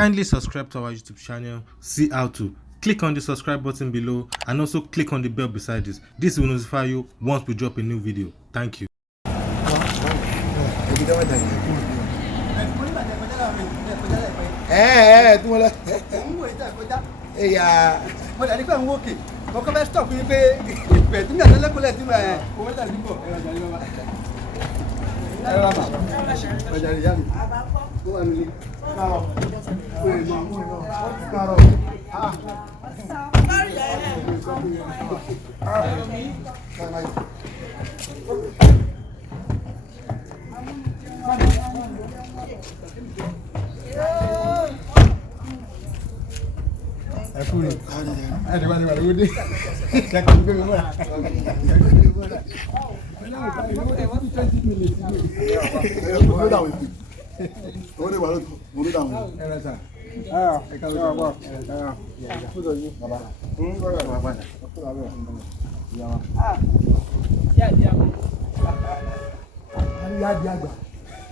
Kindly subscribe to our YouTube channel, see how to. Click on the subscribe button below and also click on the bell beside this. This will notify you once we drop a new video. Thank you.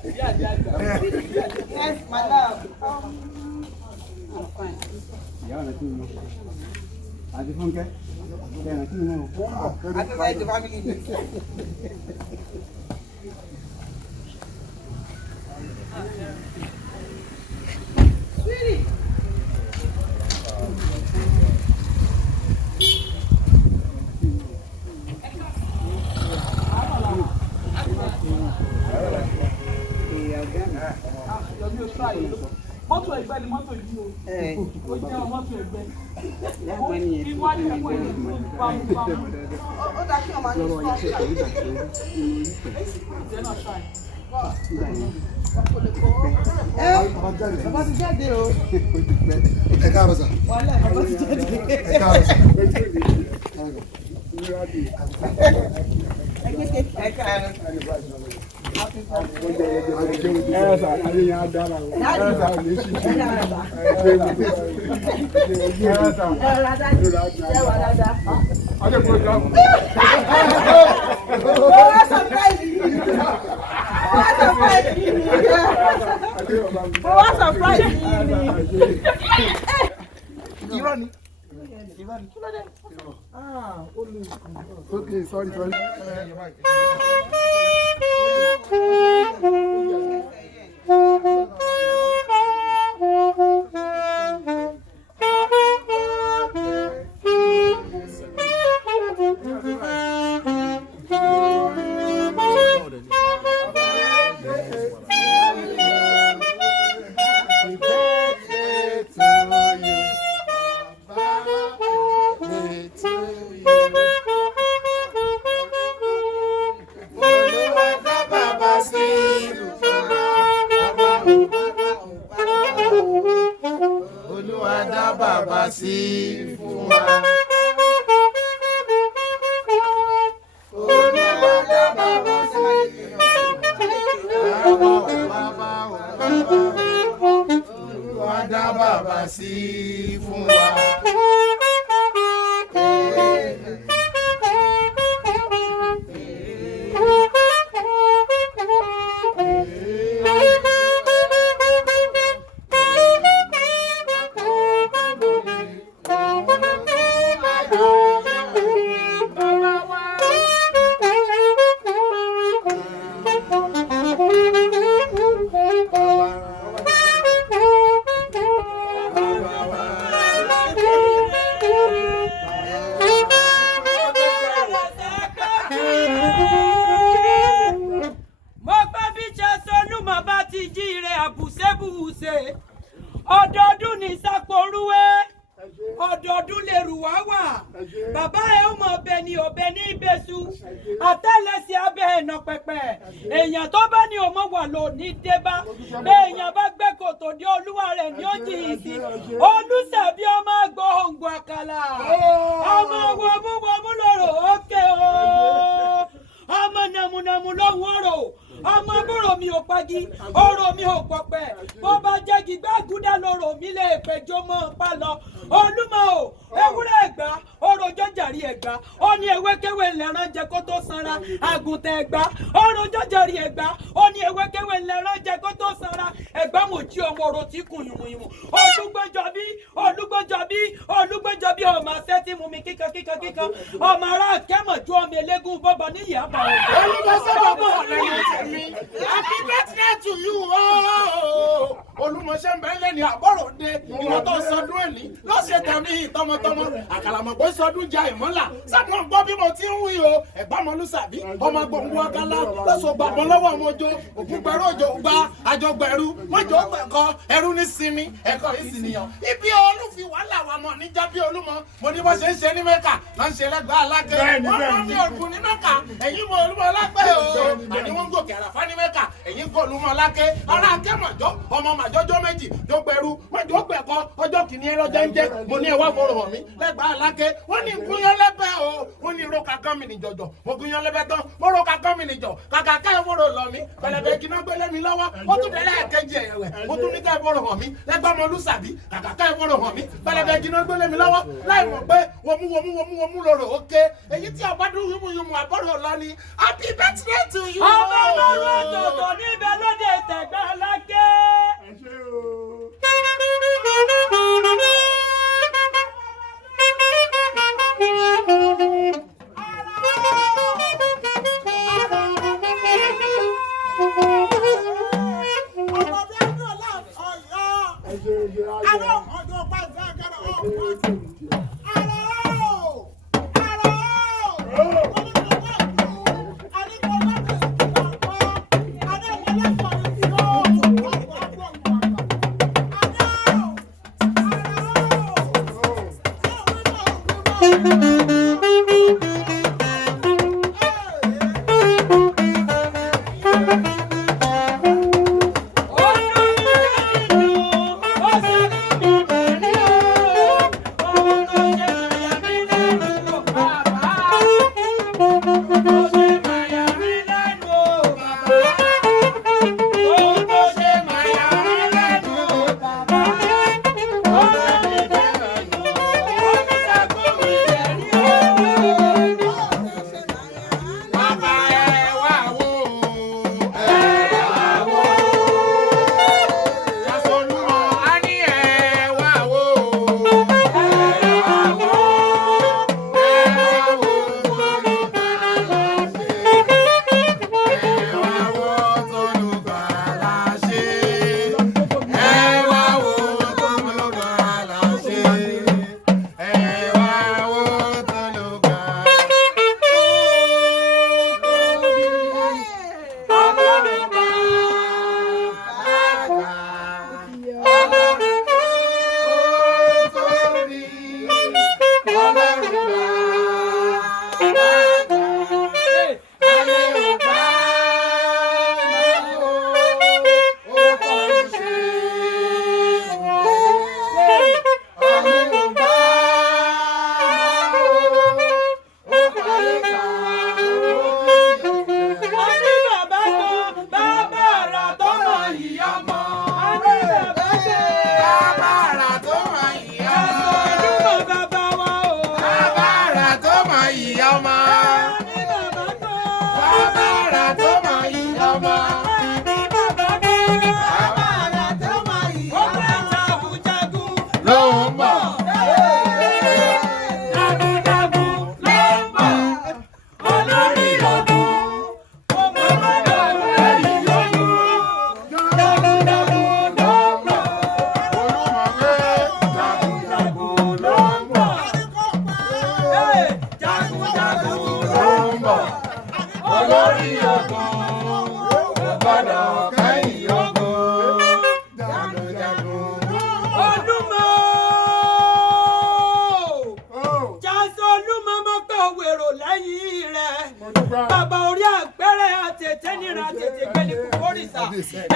Yes, my love. I'm fine. Yeah, I think I just don't get. Then I think no. I don't like the family. Sweetie. Mọ́tò ẹgbẹ́ ni mọ́tò yìí o. Ó jẹ́ mọ́tò ẹgbẹ́. Iwájú ẹ̀kọ́ ìlú pàmùpàmù. Ó dá kí ọmọ ní sọ́ọ̀tì. Ìjẹ́ náà ṣáì. Bàbá ti jáde o. Ẹ káàbọ̀ sà. Wàhálà bàbá ti jáde. Ẹ káàbọ̀ sà. Ẹ káàbọ̀. Okay, sorry. Bàbá sí fún wa. Olúwa dá bàbá sí Olúwa dá bàbá sí fún wa. Ọdọọdún ní Sáporúwé, ọdọọdún lè rù wá wà. Bàbá ẹ̀ ó mọ ọbẹ̀ ní ọbẹ̀ ní ìbẹ́sù. Àtẹ́lẹsẹ̀ abẹ́ ẹ̀nà pẹ̀pẹ̀. Èèyàn tó bá ní òmò wà ló ní débá. Béèyàn bá gbé kòtò dé olúwa rẹ̀ ní ó jìyìn sí. Olùsẹ̀bí ọmọ gbòǹgbò àkàlà. Ọmọ wọmúwọmú lòrò ókè o. Ọmọ nàmùnàmù lóhùn ọ̀rọ̀. Ọmọ bọ̀rọ̀ mi ò pagi, ọ̀rọ̀ mi ò pọ̀pẹ̀. Bó bá jẹ́ gbígbá gúdá lọ́rọ̀ mi lè péjọ mọ́ pa lọ. Olúmọ o. ewúrẹ́ Ẹ̀gbá orojọ́ jàrí Ẹ̀gbá ó ní ewékewé lẹ́ran jẹ kó tó sanra àgùntàn Ẹ̀gbá orojọ́ jàrí Ẹ̀gbá ó ní ewékewé lẹ́ran jẹ kó tó sanra Ẹ̀gbá mo jí ọmọ orò tí kùn yùmùyùmù Olúgbẹ́jọbí ọmọ àṣẹ tí mú mi kíkan ọmọ ará kẹ́mọ̀jú ọmọ elégún bọ́bọ ní ìyá bá wọn. Olúmọṣẹ́ bọ̀ lẹ́yìn tèmi happy birthday to you Olúmọṣẹ́ ń bẹ́ lẹ́ni àbọ̀ròde ìwọ́n tó sọdún ẹ̀ní lọ́sẹ̀ tẹ̀mí tọmọtọmọ àkàlàmọ̀gbọ́ sọdún ja ìmọ́là sẹ́kùn gbọ́ bí mo ti ń wí o Ẹ̀gbámọlúsàbí ọmọ gbòǹgbò ọ̀kálá lọ́sọ̀ gbàgbọ́ lọ́wọ́ ọmọjọ́ ògúngbẹ̀rú òjò gba àjọgbẹ̀rú mọ́jọ́ gbẹ̀kọ́ ẹrú ní sinmi ẹ̀kọ́ ìsìnìyàn ibi olúfi wàhálà wa mọ̀ níjà bí Olúmọ mo ní bó ṣe ń ṣe ní Mẹ́kà lọ́ ń ṣe lẹ́gbàá alágẹ̀ wọ́n mọ̀ ní ògùn ní Mẹ́kà ẹ̀yin mọ Olúmọ lágbẹ́ o àní wọ́n ń gòkè àràfá ní Mẹ́kà ẹ̀yin kọ Olúmọ lákẹ́ ará akẹ́mọ̀jọ́ ọmọ màjọ́jọ́ méjì tó gbẹrú mọ́jọ́ gbẹ̀kọ́ ọjọ́ kìíní ẹlọ́jọ́ ń jẹ́ mo ní ẹwà fọ̀rọ̀ hàn mí lẹ́gbàá alákẹ́ wọ́n ní gúnyán lẹ́bẹ̀ o wọ́n ní ro kankan mi nìjọ̀jọ̀ mo gúnyán lẹ́bẹ̀ tán mo ro kankan mi nìjọ̀ kàkà ká ẹ fọ̀rọ̀ lọ mí pẹlẹbẹ kí náà gbélé mi lọ́wọ́ ó tún délé ẹ̀kẹ́jì ẹ̀wẹ̀ mo tún ní ká ẹ fọ̀rọ̀ hàn mí Ẹ̀gbámọlúsàbí kàkà ká ẹ fọ̀rọ̀ hàn mí pẹlẹbẹ kí náà gbélé mi lọ́wọ́ láì mọ̀ pé wọ́mú lọ́rọ̀ òkè èyí tí ọ̀bádùn yúmuyúmu àbọ̀rọ̀ lọ ni happy birthday to you. ọmọ ọlọ́run ọ̀tọ̀ọ̀tọ̀ níbẹ̀ lóde tẹ̀gbẹ́ alágẹ́.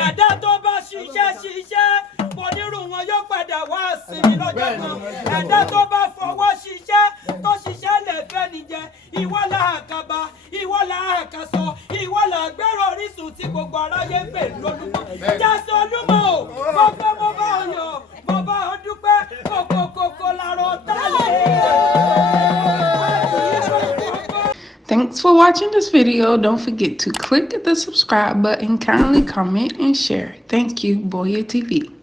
ẹ̀dá tó bá ṣiṣẹ́ onírú wọn yóò padà wá sinmi lọ́jọ́ kan ẹ̀dá tó bá fọwọ́ ṣiṣẹ́ tó ṣiṣẹ́ lè fẹ́ nìjẹ ìwọ là àkàbà ìwọ là àkàsọ ìwọ là gbẹ́rọ orísun tí gbogbo aráyé ń pè lólùmọ Jásọ Olúmọ o mo fẹ́ mo bá ọ yọ̀ mo bá ọ dúpẹ́ kòkòkòkò làrọ̀ tálẹ̀. for watching this video. Don't forget to click the subscribe button, kindly comment and share. Thank you, Boya TV.